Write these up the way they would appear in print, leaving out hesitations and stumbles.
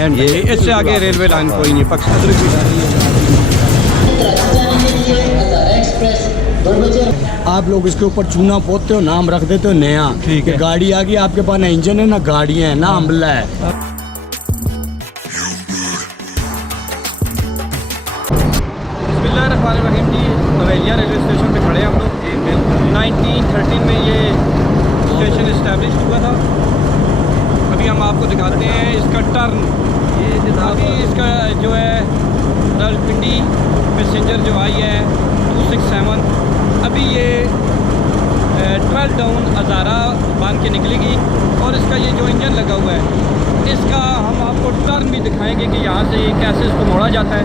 ये इससे आगे रेलवे लाइन कोई नहीं, पाकिस्तान की गाड़ी है। आप लोग इसके ऊपर चूना पोतते हो, नाम रख देते हो नया। ठीक है। गाड़ी आ गई आपके पास, ना इंजन है ना गाड़ियाँ है ना अमला है। बिस्मिल्लाहिर्रहमानिर्रहीम जी, हवेलिया रेलवे स्टेशन पे खड़े हैं हम लोग। 1913 में ये स्टेशन इस्टेब्लिश हुआ था। अभी हम आपको दिखाते हैं इसका टर्न। ये अभी इसका जो है रावलपिंडी पैसेंजर जो आई है 267, अभी ये 12 डाउन हज़ारा बांध के निकलेगी। और इसका ये जो इंजन लगा हुआ है, इसका हम आपको टर्न भी दिखाएंगे कि यहाँ से ये कैसे इसको मोड़ा जाता है।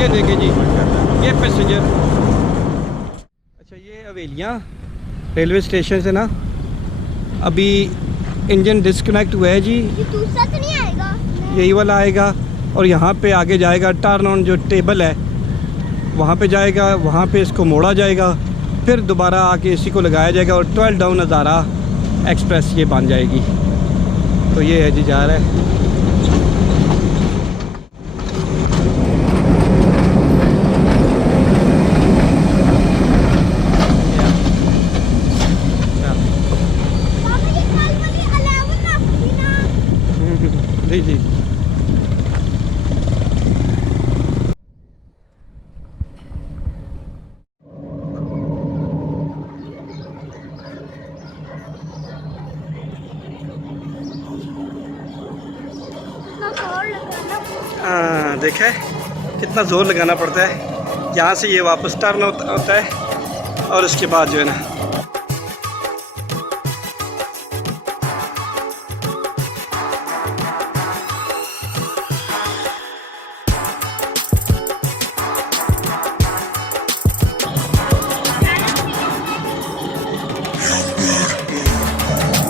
ये देखिए जी, ये पैसेंजर। अच्छा, ये हवेलियाँ रेलवे स्टेशन से ना अभी इंजन डिस्कनेक्ट हुआ है जी। ये दूसरा तो नहीं आएगा? यही वाला आएगा और यहाँ पे आगे जाएगा। टर्न ऑन जो टेबल है वहाँ पे जाएगा, वहाँ पे इसको मोड़ा जाएगा, फिर दोबारा आके इसी को लगाया जाएगा और 12 डाउन हज़ारा एक्सप्रेस ये बन जाएगी। तो ये है जी, जा रहा है। पापा ये कल मुझे 11 ना ना। जी जी। ना और लगाना। हाँ, देखे कितना ज़ोर लगाना पड़ता है। यहाँ से ये वापस टर्न होता है और उसके बाद जो है ना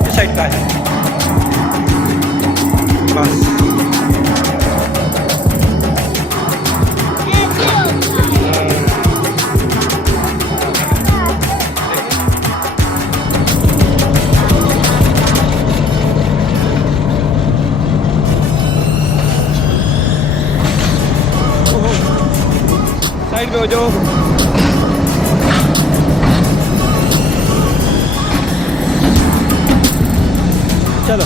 इस साइड का है बस। साइड पे हो जाओ। चलो,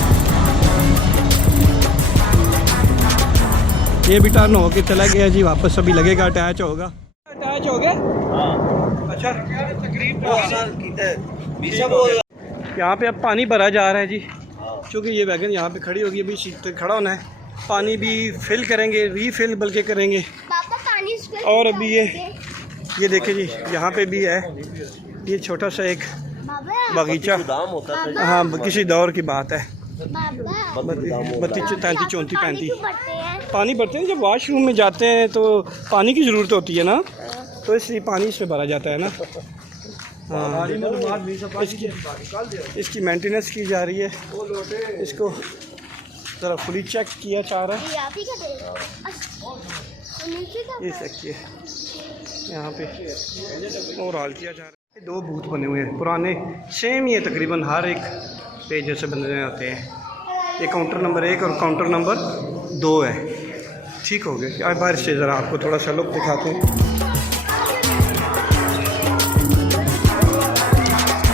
ये भी टर्न हो के चला गया जी वापस। अभी लगेगा अटैच होगा। अटैच हो गया। अच्छा, यहाँ पे अब पानी भरा जा रहा है जी, क्योंकि ये वैगन यहाँ पे खड़ी होगी। अभी सीट पे खड़ा होना है, पानी भी फिल करेंगे, रीफिल बल्कि करेंगे। पापा पानी इसमें और अभी ये देखिए जी, यहाँ पे भी है ये छोटा सा एक बाबा बगीचा। हाँ, किसी दौर की बात है। बाबा 32, 33, 34, 35 क्यों बढ़ते हैं? पानी भरते हैं। जब वॉशरूम में जाते हैं तो पानी की ज़रूरत होती है ना, तो इसलिए पानी इसमें भरा जाता है ना। हाँ, इसकी मेंटेनेंस की जा रही है। इसको ज़रा फुली चेक किया जा रहा है। ये आप ही का दे। नीचे का ये देखिए, यहाँ पे ओवरऑल किया जा रहा है। 2 बूथ बने हुए हैं पुराने, सेम ही है तकरीबन, हर एक पेज जैसे बने होते हैं। ये काउंटर नंबर 1 और काउंटर नंबर 2 है। ठीक हो गया। आज बाहर से ज़रा आपको थोड़ा सा लुक दिखाते हैं।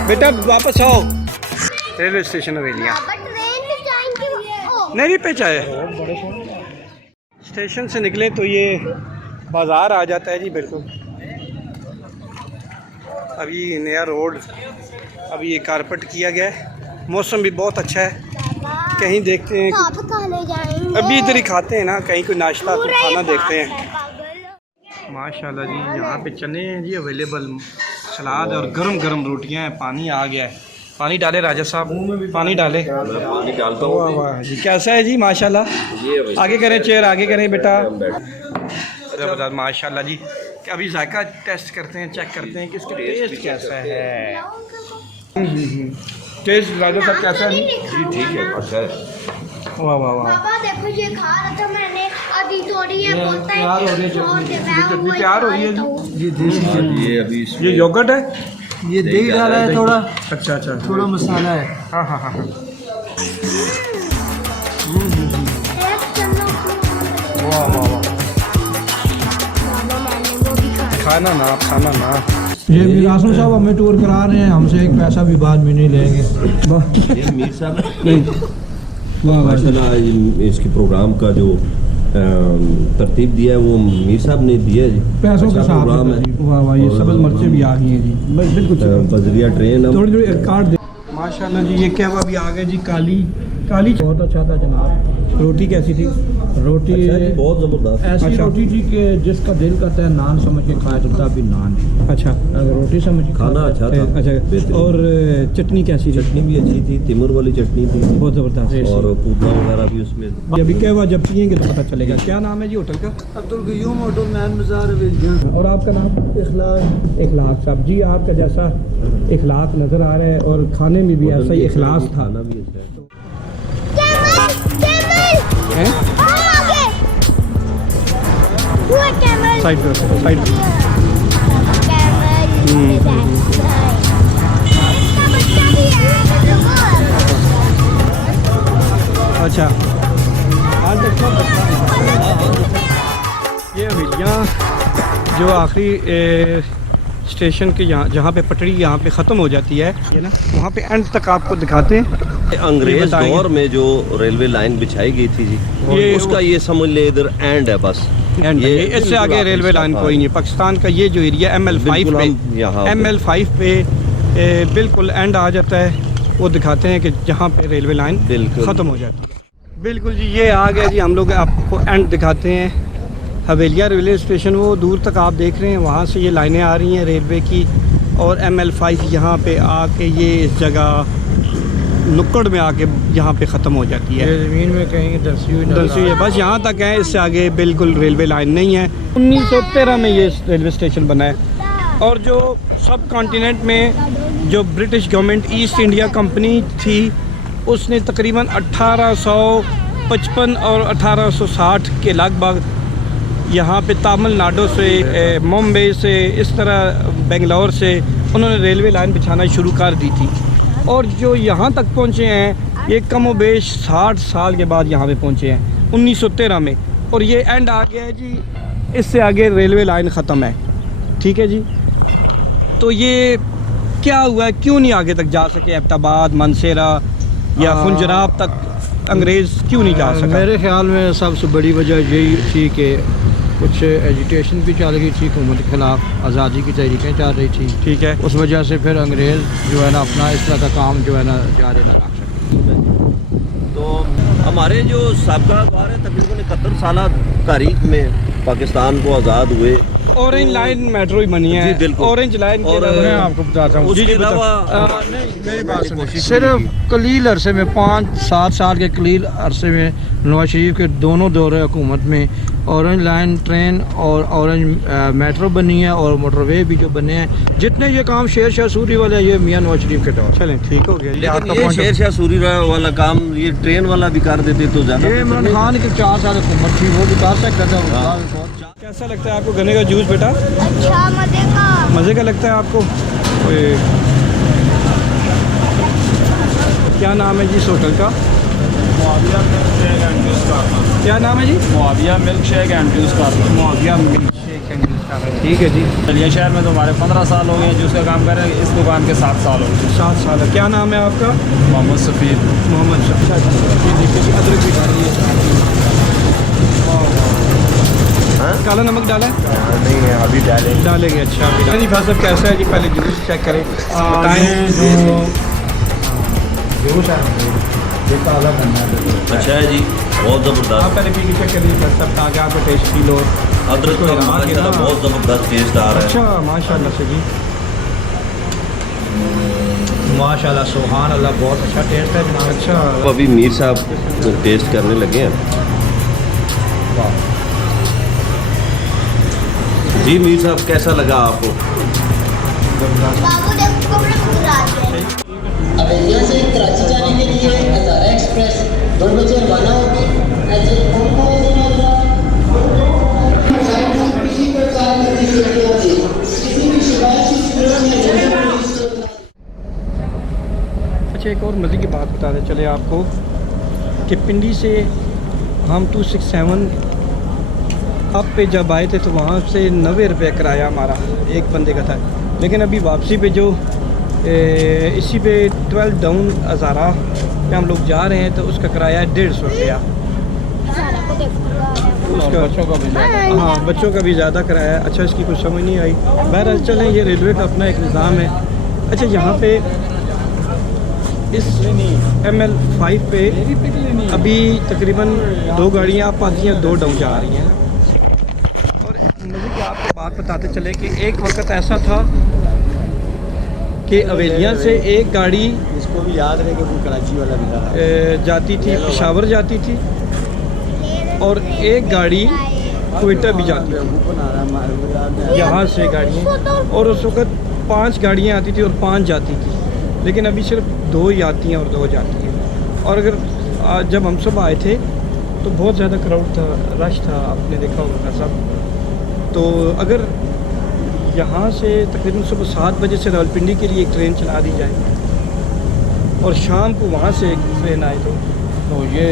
बेटा वापस आओ। रेलवे स्टेशन हवेलियाँ बाबा ट्रेन में जाएंगे। ओ नहीं पे चाहे स्टेशन से निकले तो ये बाज़ार आ जाता है जी। बिल्कुल अभी नया रोड, अभी ये कारपेट किया गया है। मौसम भी बहुत अच्छा है। कहीं देखते हैं, आप कहाँ ले जाएंगे? अभी इधर ही खाते हैं ना, कहीं कोई नाश्ता पूरा ही खाना देखते पास हैं। है, पागल। माशाल्लाह जी, यहाँ पे चने हैं जी अवेलेबल, सलाद और गरम गरम रोटियाँ हैं। पानी आ गया है। पानी डाले राजा साहब, पानी डाले। पानी डालता हूँ। वाह वाह जी, कैसा है जी? माशाल्लाह। आगे करें, चेयर आगे करें बेटा। ज़बरदस्त माशाल्लाह जी। अभी जायका टेस्ट करते हैं, चेक करते हैं कि इसका टेस्ट कैसा है। टेस्ट राजा साहब कैसा है? जी ठीक है, अच्छा है। वाह वाह वाह। पापा देखो ये खा रहा था मैंने, आधी थोड़ी है, बोलता है तैयार हो रही है छोड़ दे, मैं चटनी, वही तैयार हो रही है खा लेता हूँ। जी। देसी चटनी। ये अभी ये योगर्ट है, ये दही डाला है थोड़ा, अच्छा अच्छा, थोड़ा मसाला है। हाँ हाँ हाँ हाँ। टेस्ट करना वाह वाह वाह, मैंने वो भी खाया। खाना ना आप, खाना ना। ये मीर आसम साहब हमें टूर करा रहे हैं, हमसे एक पैसा भी बाद में नहीं लेंगे। ये मीर साहब वाह वाह माशाल्लाह, इसके प्रोग्राम का जो तरतीब दिया है वो मीर साहब ने दिया है जी। पैसों के अच्छा साथ प्रोग्राम है। वाह वाह, ये सब्ज मिर्चें भी आ गई हैं जी, बस बिल्कुल बजरिया ट्रेन अब थोड़ी थोड़ी काट दे। माशाल्लाह जी, ये क्या हुआ अभी आ गए जी, काली काली बहुत अच्छा था जनाब। रोटी कैसी थी? रोटी अच्छा जी, बहुत जबरदस्त। ऐसी अच्छा। रोटी थी कि जिसका दिल करता है नान समझ के खाए तो तब भी नान। अच्छा अगर रोटी समझ के खाना खाए- अच्छा था। अच्छा, बेहतरीन। और चटनी कैसी थी? चटनी भी अच्छी थी, तिमुर वाली चटनी थी बहुत ज़बरदस्त। और पूतना वगैरह भी उसमें। अभी क्या हुआ, जब पियेंगे तो पता चलेगा। क्या नाम है जी होटल का? अब्दुल कयूम होटल मैन बाजार हवेलियां। और आपका नाम? इखलाक। इखलाक साहब जी, आपका जैसा इखलाक नज़र आ रहा है और खाने में भी ऐसा ही इखलास था। खाना भी अच्छा है। हैं? आगे वो कैमल साइड पे, साइड पे। अच्छा, आज देखो ये हवेलियाँ जो आखिरी स्टेशन के यहाँ, जहाँ पे पटड़ी यहाँ पे ख़त्म हो जाती है, ये ना, वहाँ पे एंड तक आपको दिखाते हैं। अंग्रेज बताएंगे। दौर में जो रेलवे लाइन बिछाई गई थी जी, ये उसका ये समझ ले इधर एंड है बस। एंड ये ये इससे बिल्कुल आगे आखिरी रेलवे लाइन स्टॉप, कोई हाँ। नहीं। पाकिस्तान का ये जो एरिया ML5 बिल्कुल हम पे, यहाँ पे। ML5 पे बिल्कुल एंड आ जाता है। वो दिखाते हैं कि जहाँ पे रेलवे लाइन बिल्कुल। ख़त्म हो जाती है। बिल्कुल जी, ये आ गया जी, हम लोग आपको एंड दिखाते हैं। हवेलिया रेलवे स्टेशन, वो दूर तक आप देख रहे हैं, वहाँ से ये लाइनें आ रही हैं रेलवे की। और ML5 यहाँ पे आके ये इस जगह नुक्कड़ में आके यहाँ पे ख़त्म हो जाती है। ये ज़मीन में कहीं दरसी हुई नजर दरअसल ये आ- बस यहाँ तक है, इससे आगे बिल्कुल रेलवे लाइन नहीं है। 1913 में ये रेलवे स्टेशन बना है। और जो सब कॉन्टिनेंट में जो British government east India company थी, उसने तकरीबन 1855 और 1860 के लगभग यहाँ पे तमिलनाडु से, मुंबई से, इस तरह बेंगलोर से उन्होंने रेलवे लाइन बिछाना शुरू कर दी थी। और जो यहाँ तक पहुँचे हैं, ये कम व बेश 60 साल के बाद यहाँ पे पहुँचे हैं, 1913 में। और ये एंड आ गया है जी, इससे आगे रेलवे लाइन ख़त्म है। ठीक है जी, तो ये क्या हुआ है, क्यों नहीं आगे तक जा सके? अब्टाबाद, मनसेरा या खुंजराब तक अंग्रेज़ क्यों नहीं जा सका? मेरे ख्याल में सबसे बड़ी वजह यही थी कि कुछ एजिटेशन भी चल रही थी हुकूमत के खिलाफ, आज़ादी की तहरीकें चल रही थी। ठीक है। उस वजह से फिर अंग्रेज़ जो है ना अपना इस तरह का काम जो है ना जारी न रख सके। तो हमारे जो साबका अखबार है, तकरीबन 71 साल तारीख में पाकिस्तान को आज़ाद हुए। ऑरेंज लाइन मेट्रो ही बनी है। जी, बिल्कुल। ऑरेंज लाइन के और अलावा- मैं आपको बताता हूँ, उसके अलावा मेरी बात सुनिए, सिर्फ कलील अरसे में 5-7 साल के कलील अरसे में नवाज शरीफ के दोनों दौरे हुकूमत में ऑरेंज लाइन ट्रेन और ऑरेंज मेट्रो बनी है और मोटरवे भी जो बने हैं। जितने ये काम शेर शाह सूरी वाले, ये मियाँ नवाज शरीफ के दौर। चलें, ठीक हो गया। लेकिन ये शेर शाह सूरी वाला काम ये ट्रेन वाला भी कर देते तो ज़्यादा ये इमरान खान की 4 साल हुकूमत थी, वो भी कर सकता था। हाँ। कैसा लगता है आपको गन्ने का जूस बेटा? अच्छा मजे का। मज़े का लगता है आपको? ओए, क्या नाम है जी इस होटल का? Muawiya milkshake and juice corner. क्या नाम है जी? Muawiya milkshake and juice corner. Muawiya milkshake and juice corner. ठीक है जी। चलिए, शहर में तो हमारे 15 साल हो गए जूस का काम कर रहे हैं, इस दुकान के 7 साल हो गए। 7 साल है। क्या नाम है आपका? मोहम्मद सफ़ीर। मोहम्मद शाह। देखिए जी, अदरक भी डाली है। काला नमक डाला है? नहीं है, अभी डालेंगे। डालेंगे। अच्छा, अभी जी। भाई साहब कैसा है जी? पहले जूस चेक करें, बताएं। जूस है ये ताज़ा बनना है। अच्छा है जी, बहुत आप ज़बरदस्त। पहले पी के चेक करिए भाई साहब, ताकि आपको टेस्ट फील हो। अदरक का माशाल्लाह बहुत ज़बरदस्त टेस्ट आ रहा है। अच्छा, माशाल्लाह से जी। माशाल्लाह, सुभान अल्लाह, बहुत अच्छा टेस्ट है जनाब। अच्छा, अब अभी मीर साहब टेस्ट करने लगे हैं। जी मीर साहब, कैसा लगा आपको? बाबू देखो कपड़े खुला दे। हवेलिया से कराची जाने के लिए हज़ारा एक्सप्रेस 2 बजे रवाना होगी। एग्जिट किसी प्रकार की दिक्कत होती, किसी भी शिकायत की सूरत में। अच्छा, एक और मज़े की बात बताते चले आपको कि पिंडी से हम 267 आप पे जब आए थे तो वहाँ से 90 रुपये किराया हमारा एक बंदे का था, लेकिन अभी वापसी पे जो इसी पे 12 डाउन हज़ारा पे हम लोग जा रहे हैं तो उसका किराया है 150 रुपया। उसका बच्चों का भी हाँ, बच्चों का भी ज़्यादा किराया है। अच्छा, इसकी कुछ समझ नहीं आई। बहरहाल चलें, ये रेलवे का अपना एक निज़ाम है। अच्छा, यहाँ पे इस ML5 पे अभी तकरीबन 2 गाड़ियाँ आप आती हैं, 2 डाउन जा रही हैं। और मुझे क्या आपको बात बताते चले कि एक वक्त ऐसा था कि अवेलिया से एक गाड़ी इसको भी याद रहे कि वो कराची वाला भी था। जाती थी, पेशावर जाती थी, और एक गाड़ी क्वेटा भी जाती थी यहाँ से गाड़ियाँ। और उस वक्त 5 गाड़ियाँ आती थी और 5 जाती थी, लेकिन अभी सिर्फ 2 ही आती हैं और 2 जाती हैं। और अगर जब हम सुबह आए थे तो बहुत ज़्यादा क्राउड था, रश था, आपने देखा होगा सब। तो अगर यहाँ से तकरीबन सुबह 7 बजे से रावलपिंडी के लिए एक ट्रेन चला दी जाए और शाम को वहाँ से एक ट्रेन आए तो ये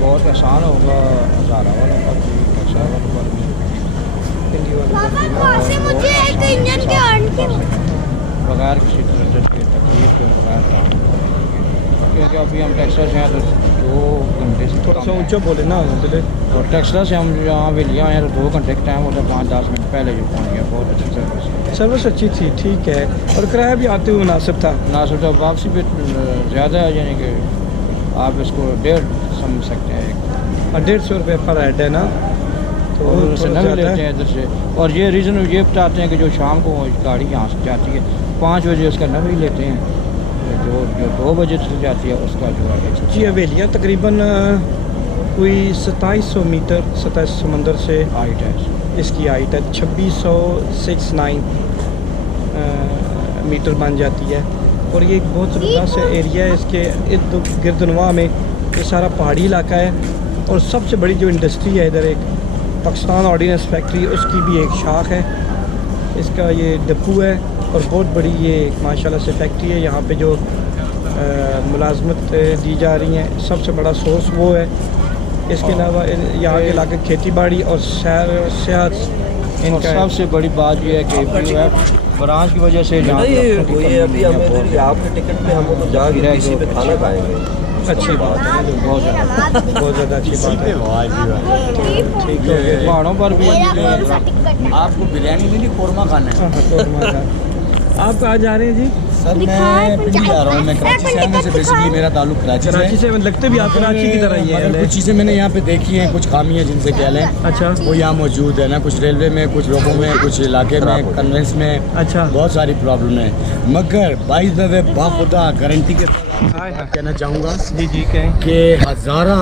बहुत आसान होगा हज़ारा वालों का भी, कक्षा वालों का भी, पिंडी वाले पापा वहाँ से मुझे एक इंजन के हॉर्न की बगैर किसी तरह की तकलीफ के बगैर काम, क्योंकि अभी हम टेक्सास से हैं तो 2 घंटे से थोड़ा सा ऊंचा बोले ना बोले। और टेक्सास से हम यहाँ भी लिया हैं तो 2 घंटे का टाइम होता है, 5-10 मिनट पहले जो पहुँच गया। बहुत अच्छी सर्विस, सर्विस अच्छी थी, ठीक है। और किराया भी आते हुए मुनासिब था। ना सोचा वापसी पे ज़्यादा है, यानी कि आप इसको 1.5 समझ सकते हैं, 150 रुपये पर हेड है ना, तो और उससे थोड़ा नगे ज़्यादा लेते है। हैं इधर से। और ये रीज़न ये बताते हैं कि जो शाम को गाड़ी यहाँ से जाती है 5 बजे उसका नगे लेते हैं, जो 2 बजे से जाती है उसका जो है जी हवेलियाँ तकरीबन कोई 2700 मीटर सतह समंदर से हाइट है। इसकी हाइट है 2669 मीटर बन जाती है। और ये एक बहुत ज़बरदस्त एरिया है, इसके इर्द गिर्दनवा में ये सारा पहाड़ी इलाका है। और सबसे बड़ी जो इंडस्ट्री है इधर, एक पाकिस्तान ऑर्डिनेंस फैक्ट्री, उसकी भी एक शाख है, इसका ये डिपो है। और बहुत बड़ी ये माशाल्लाह से फैक्ट्री है। यहाँ पे जो मुलाजमत दी जा रही हैं, सबसे बड़ा सोर्स वो है। इसके अलावा यहाँ के इलाके खेती बाड़ी और सैर सेहत और इनका है। सबसे बड़ी बात यह है कि POF ब्रांच की वजह से यहाँ नहीं, पे डॉक्टरों की ये अभी कमी हमें है, आपके टिकट पे हम तो जाके इसी पे खाना खाएंगे। अच्छी बात है, बहुत ज़्यादा। बहुत ज़्यादा अच्छी बात है। ठीक है, पहाड़ों पर भी आपको बिरयानी नहीं, कोरमा खाना है। हाँ, तो मज़ा। आप कहाँ जा रहे हैं जी? सर मैं पिंडी जा रहा हूँ, मैं कराची से आने से बेसिकली मेरा ताल्लुक कराची कराची से। से लगते भी आप कराची की तरह ही है। मगर कुछ चीज़ें मैंने यहाँ पे देखी हैं, कुछ खामियाँ जिनसे कह लें अच्छा, वो यहाँ मौजूद है ना, कुछ रेलवे में, कुछ लोगों में, कुछ इलाके में, कन्वेंस में अच्छा। बहुत सारी प्रॉब्लम है। मगर 22 दफ़े बाखुदा गारंटी के साथ कहना चाहूँगा जी जी कहें। कि हज़ारा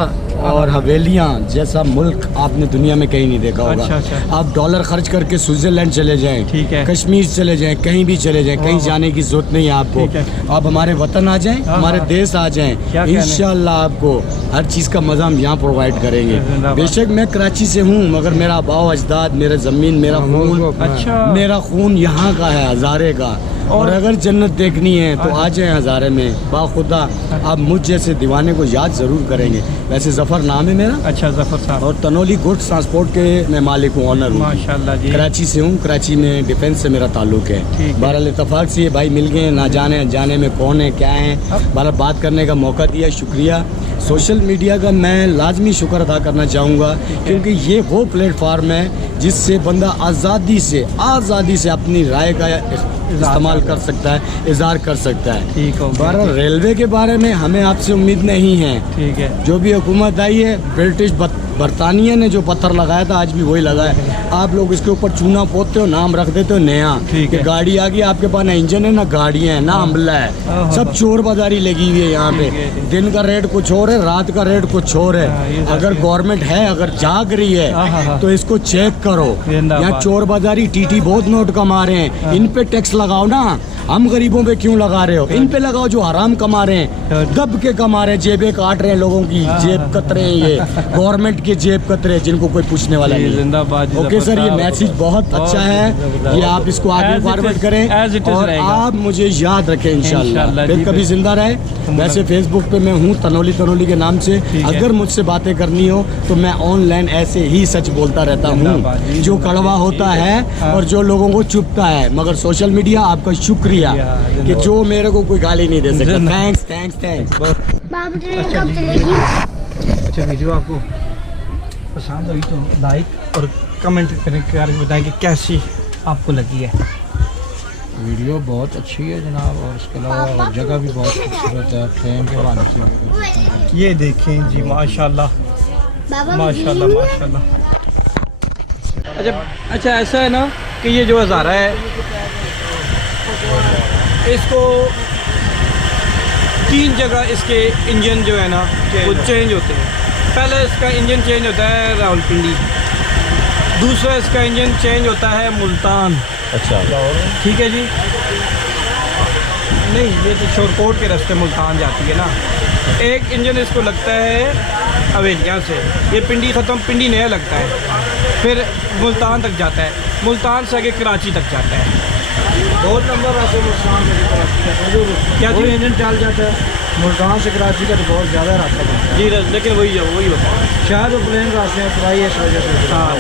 और हवेलियाँ जैसा मुल्क आपने दुनिया में कहीं नहीं देखा होगा। अच्छा, अच्छा। आप डॉलर खर्च करके स्विट्ज़रलैंड चले जाएं, ठीक है। कश्मीर चले जाएं, कहीं भी चले जाएं, कहीं जाने की ज़रूरत नहीं है आपको। ठीक है। आप हमारे वतन आ जाएं, हाँ, हमारे हाँ। देश आ जाएं, क्या कहने? इंशाल्लाह आपको हर चीज़ का मज़ा हम यहाँ प्रोवाइड करेंगे। जिंदाबाद। बेशक मैं कराची से हूँ, मगर मेरा आबाओ अजदाद, मेरा ज़मीन, मेरा खून, अच्छा। मेरा खून यहाँ का है, हज़ारे का। और अगर जन्नत देखनी है तो आ जाएं हज़ारे में। बाखुदा आप मुझ जैसे दीवाने को याद ज़रूर करेंगे। वैसे ज़फ़र नाम है मेरा, अच्छा जफ़र साहब, और तनोली गुड्स ट्रांसपोर्ट के मैं मालिक हूँ, ऑनर हूँ। माशाल्लाह जी। कराची से हूँ, कराची में डिफेंस से मेरा ताल्लुक ठीक है। है। बहरहाल इत्तफाक से ये भाई मिल गए, ना जाने जाने में कौन है क्या है, बहरहाल बात करने का मौका दिया, शुक्रिया। सोशल मीडिया का मैं लाजमी शुक्र अदा करना चाहूँगा, क्योंकि ये वो प्लेटफार्म है जिससे बंदा आज़ादी से अपनी राय का इस्तेमाल कर सकता है, इज़हार कर सकता है। ठीक हो गया। बहरहाल रेलवे के बारे में हमें आपसे उम्मीद नहीं है। ठीक है। जो भी हुकूमत आई है, ब्रिटिश बरतानिया ने जो पत्थर लगाया था आज भी वही लगा है। आप लोग इसके ऊपर चूना पोतते हो, नाम रख देते हो नया, ठीक कि है। गाड़ी आ गई, आपके पास ना इंजन है ना गाड़ियाँ हैं ना अमला है, हाँ, सब हाँ। चोर बाजारी लगी हुई है यहाँ पे। ठीक है। दिन का रेट कुछ और है, रात का रेट कुछ और हाँ, है। ये अगर सच है। गवर्नमेंट है, अगर जाग रही हाँ, हाँ, है हाँ। तो इसको चेक करो। जिंदाबाद। यहाँ चोर बाजारी टीटी बहुत नोट कमा रहे हैं, इन पे टैक्स लगाओ ना, हम गरीबों पे क्यों लगा रहे हो? इन पे लगाओ जो हराम कमा रहे हैं, दब के कमा रहे हैं, जेबें काट रहे हैं लोगों की, जेब कत रहे हैं, ये गवर्नमेंट के जेब कत रहे हैं, जिनको कोई पूछने वाला नहीं। जिंदाबाद। ओके सर, ये मैसेज बहुत अच्छा है, ये आप इसको आगे फॉरवर्ड करें और आप मुझे याद रखें इंशाल्लाह। फिर कभी जिंदा रहे। वैसे फेसबुक पे मैं हूँ तनोली के नाम से, अगर मुझसे बातें करनी हो तो मैं ऑनलाइन ऐसे ही सच बोलता रहता हूँ, जो कड़वा होता है और जो लोगों को चुभता है। मगर सोशल मीडिया आपका शुक्रिया कि जो मेरे को कोई गाली नहीं दे सकता। Thanks thanks thanks. बाबू ट्रेन कब चलेगी? अच्छा, वीडियो आपको पसंद हुई तो लाइक और कमेंट करके बताएं कि कैसी आपको लगी है। वीडियो बहुत अच्छी है जनाब, और इसके अलावा जगह भी बहुत खूबसूरत है, ट्रेन के हवाले से। ये देखें जी, माशाल्लाह बाबा माशाल्लाह माशाल्लाह। अच्छा ऐसा है ना कि ये जो हज़ारा है, इसको 3 जगह इसके इंजन जो है ना वो चेंज होते हैं। पहले इसका इंजन चेंज होता है रावलपिंडी, दूसरा इसका इंजन चेंज होता है मुल्तान। अच्छा, ठीक है जी, नहीं ये तो शोरकोट के रास्ते मुल्तान जाती है ना। एक इंजन इसको लगता है हवेलियाँ से, ये पिंडी ख़त्म, पिंडी नया लगता है, फिर मुल्तान तक जाता है, मुल्तान से आगे कराची तक जाता है। बहुत लंबा रास्ता मुल्तान से कराची का, क्या वही जी? इंजन चल जाता है। मुल्तान से कराची का तो बहुत ज़्यादा रास्ता बनता है। जी लेकिन वही होता है। शायद वो प्लेन रास्ते हैं, फ्लाई है इस वजह से। हाँ